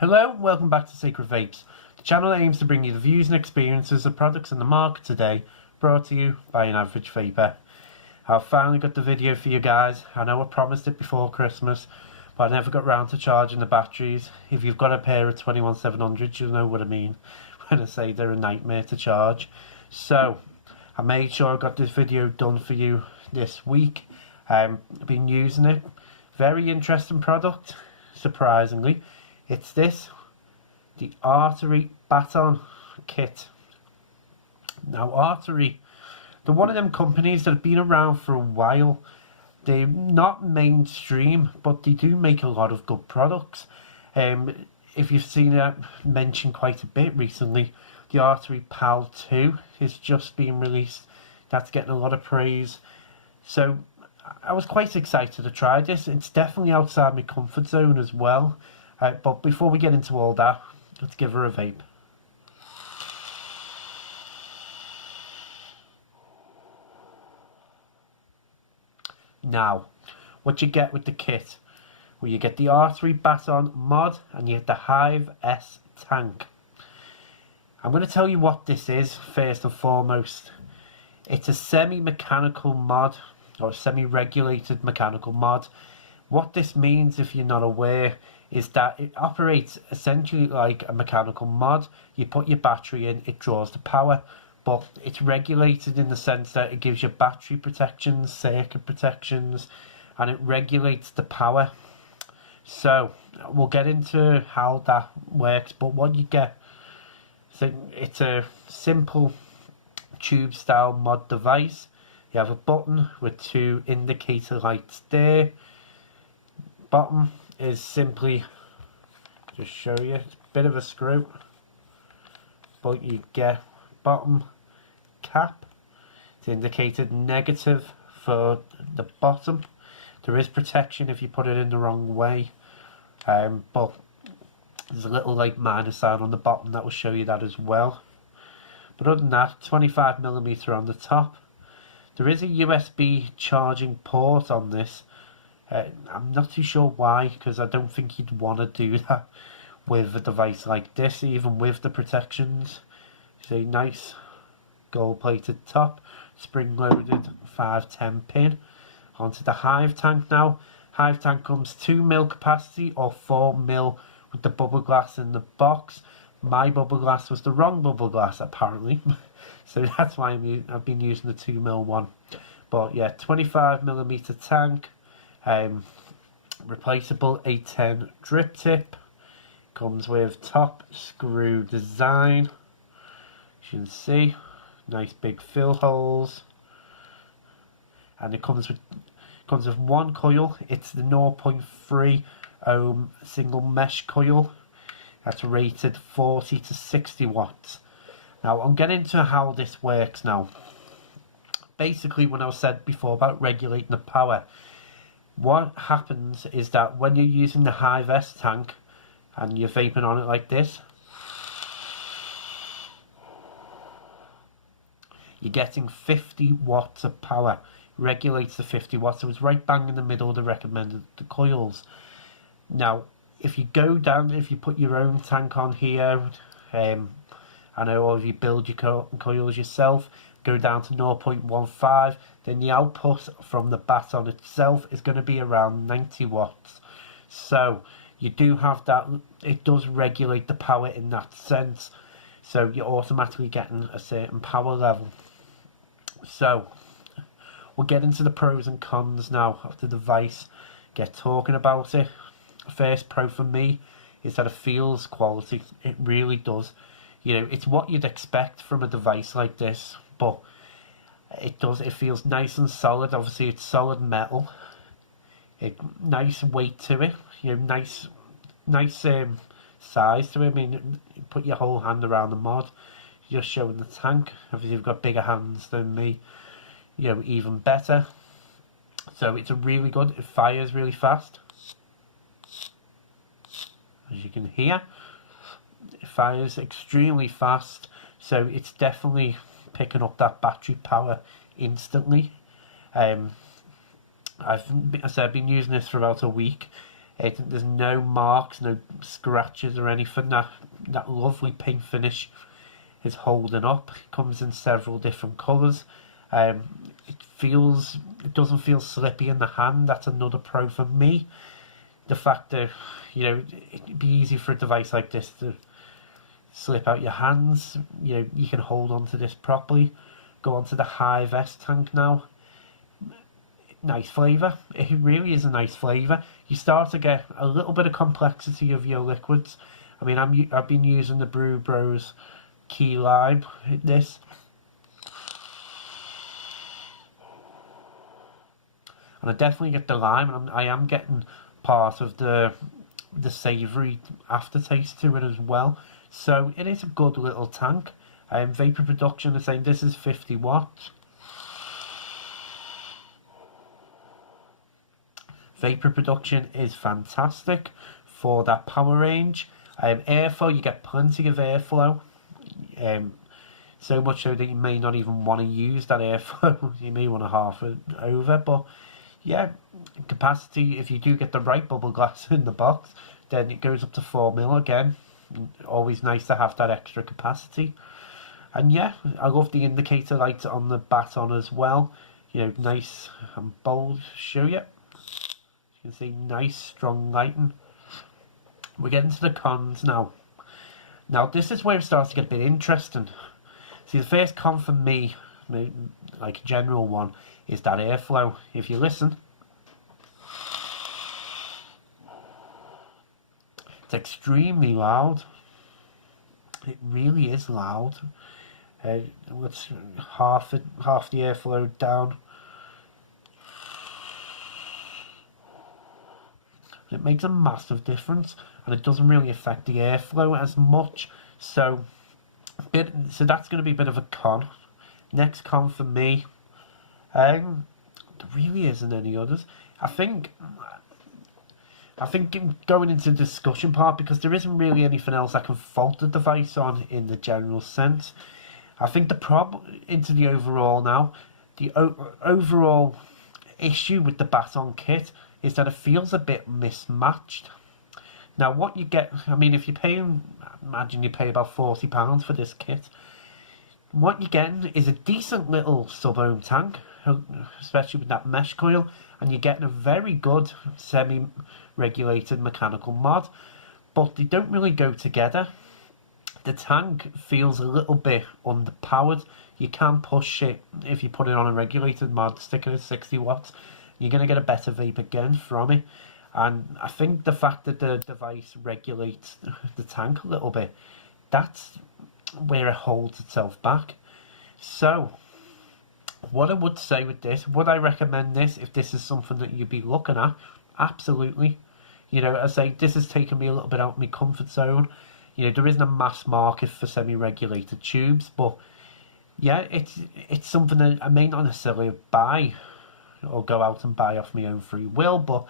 Hello, welcome back to Sacred Vapes. The channel aims to bring you the views and experiences of products in the market today, brought to you by an average vaper. I've finally got the video for you guys. I know I promised it before Christmas, but I never got round to charging the batteries. If you've got a pair of 21700s, you'll know what I mean when I say they're a nightmare to charge. So, I made sure I got this video done for you this week. I've been using it. Very interesting product, surprisingly. It's the Artery Baton kit. Now, Artery, they're one of them companies that have been around for a while. They're not mainstream, but they do make a lot of good products. If you've seen it mentioned quite a bit recently, the Artery Pal 2 has just been released. That's getting a lot of praise. So, I was quite excited to try this. It's definitely outside my comfort zone as well. But before we get into all that, let's give her a vape. Now, what you get with the kit? Well, you get the Artery Baton mod and you get the Hive S tank. I'm going to tell you what this is first and foremost. It's a semi-mechanical mod, or a semi-regulated mechanical mod. What this means, if you're not aware, is that it operates essentially like a mechanical mod. You put your battery in, it draws the power, but it's regulated in the sense that it gives you battery protections, circuit protections, and it regulates the power. So we'll get into how that works, but what you get, so it's a simple tube style mod device. You have a button with two indicator lights there. Bottom is simply, just show you, it's a bit of a screw, but you get bottom cap. It's indicated negative for the bottom. There is protection if you put it in the wrong way, but there's a little like minus sign on the bottom that will show you that as well. But other than that, 25mm on the top. There is a USB charging port on this. I'm not too sure why, because I don't think you'd want to do that with a device like this, even with the protections. It's a nice gold plated top, spring loaded 510 pin. Onto the Hive tank now. Hive tank comes 2mm capacity or 4mm with the bubble glass in the box. My bubble glass was the wrong bubble glass apparently, so that's why I've been using the 2mm one. But yeah, 25mm tank. Replaceable A10 drip tip. Comes with top screw design. As you can see, nice big fill holes. And it comes with one coil. It's the 0.3 ohm single mesh coil. That's rated 40 to 60 watts. Now I'm getting into how this works now. Basically, when I said before about regulating the power, what happens is that when you're using the Hive S tank and you're vaping on it like this, you're getting 50 watts of power. Regulates the 50 watts, so it's right bang in the middle of the recommended the coils. Now, if you go down, if you put your own tank on here, I know, or if you build your coils yourself, go down to 0.15, then the output from the baton itself is going to be around 90 watts. So you do have that, it does regulate the power in that sense, so you're automatically getting a certain power level. So we'll get into the pros and cons now of the device, get talking about it. First pro for me is that it feels quality. It really does. You know, it's what you'd expect from a device like this, but it feels nice and solid. Obviously it's solid metal. Nice weight to it. You know, nice size to it. I mean, you put your whole hand around the mod. Just showing the tank. Obviously you've got bigger hands than me. You know, even better. So it's a really good. It fires really fast. As you can hear, it fires extremely fast, so it's definitely picking up that battery power instantly. I've been using this for about a week. There's no marks, no scratches or anything. That lovely pink finish is holding up. It comes in several different colours. It doesn't feel slippy in the hand. That's another pro for me. The fact that, it'd be easy for a device like this to slip out your hands. You can hold on to this properly. Go on to the Hive S tank now. Nice flavour. It really is a nice flavour. You start to get a little bit of complexity of your liquids. I mean, I've been using the Brew Bros Key Lime in this. And I definitely get the lime, and I am getting part of the savoury aftertaste to it as well. So it is a good little tank. Vaper Production is saying this is 50 watts. Vaper Production is fantastic for that power range. Airflow, you get plenty of airflow. So much so that you may not even want to use that airflow. You may want to half it over, but yeah, capacity, if you do get the right bubble glass in the box, then it goes up to 4 mil again. Always nice to have that extra capacity. And yeah, I love the indicator lights on the baton as well. Nice and bold. Show you. You can see nice strong lighting. We're getting to the cons now. Now this is where it starts to get a bit interesting. See, the first con for me, like a general one, is that airflow. If you listen, it's extremely loud. It really is loud. Let's half the airflow down. It makes a massive difference, and it doesn't really affect the airflow as much. So that's going to be a bit of a con. Next con for me, there really isn't any others. I think going into the discussion part, because there isn't really anything else I can fault the device on in the general sense. I think the problem into the overall now, the overall issue with the Baton kit is that it feels a bit mismatched. Now what you get, I mean, if you're paying, imagine you pay about £40 for this kit, what you're getting is a decent little sub-ohm tank, especially with that mesh coil, and you're getting a very good semi-regulated mechanical mod, but they don't really go together. The tank feels a little bit underpowered. You can push it if you put it on a regulated mod, stick it at 60 watts. You're going to get a better vape again from it. And I think the fact that the device regulates the tank a little bit, that's where it holds itself back. So, what I would say with this, would I recommend this if this is something that you'd be looking at? Absolutely. I say this has taken me a little bit out of my comfort zone. There isn't a mass market for semi-regulated tubes, but yeah, it's something that I may not necessarily buy or go out and buy off my own free will, but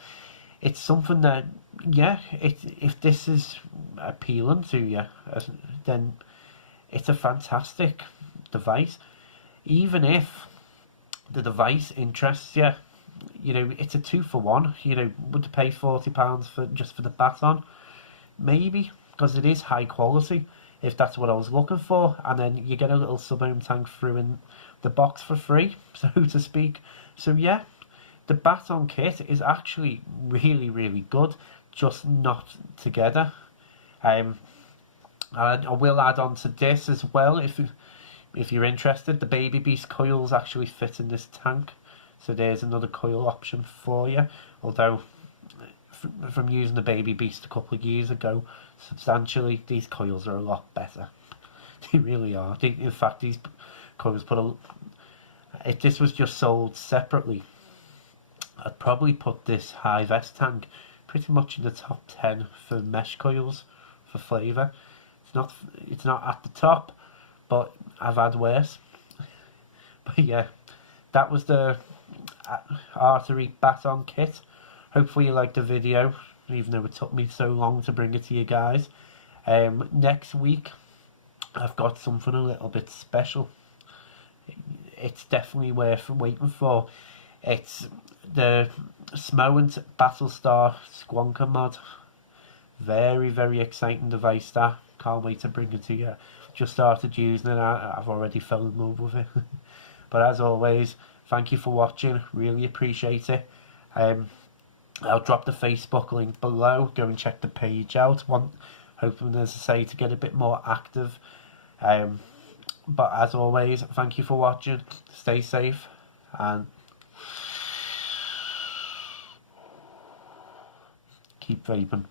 it's something that, yeah, if this is appealing to you, then it's a fantastic device. Even if the device interests you, it's a 2-for-1. Would you pay £40 just for the baton? Maybe, because it is high quality, if that's what I was looking for, and then you get a little sub-ohm tank through in the box for free, so to speak. So yeah, the Baton kit is actually really, really good, just not together. And I will add on to this as well, if you're interested, the Baby Beast coils actually fit in this tank, so there's another coil option for you. Although from using the Baby Beast a couple of years ago, substantially, these coils are a lot better. They really are. In fact, these coils if this was just sold separately, I'd probably put this Hive S tank pretty much in the top 10 for mesh coils for flavour. It's not at the top, but I've had worse. But yeah, that was the Artery Baton kit. Hopefully you liked the video, even though it took me so long to bring it to you guys. Next week, I've got something a little bit special. It's definitely worth waiting for. It's the Smoant Battlestar Squonker mod. Very, very exciting device that. Can't wait to bring it to you. Just started using it, I've already fell in love with it. But as always, thank you for watching, really appreciate it. I'll drop the Facebook link below, go and check the page out. Hoping, as I say, to get a bit more active. But as always, thank you for watching, stay safe, and keep vaping.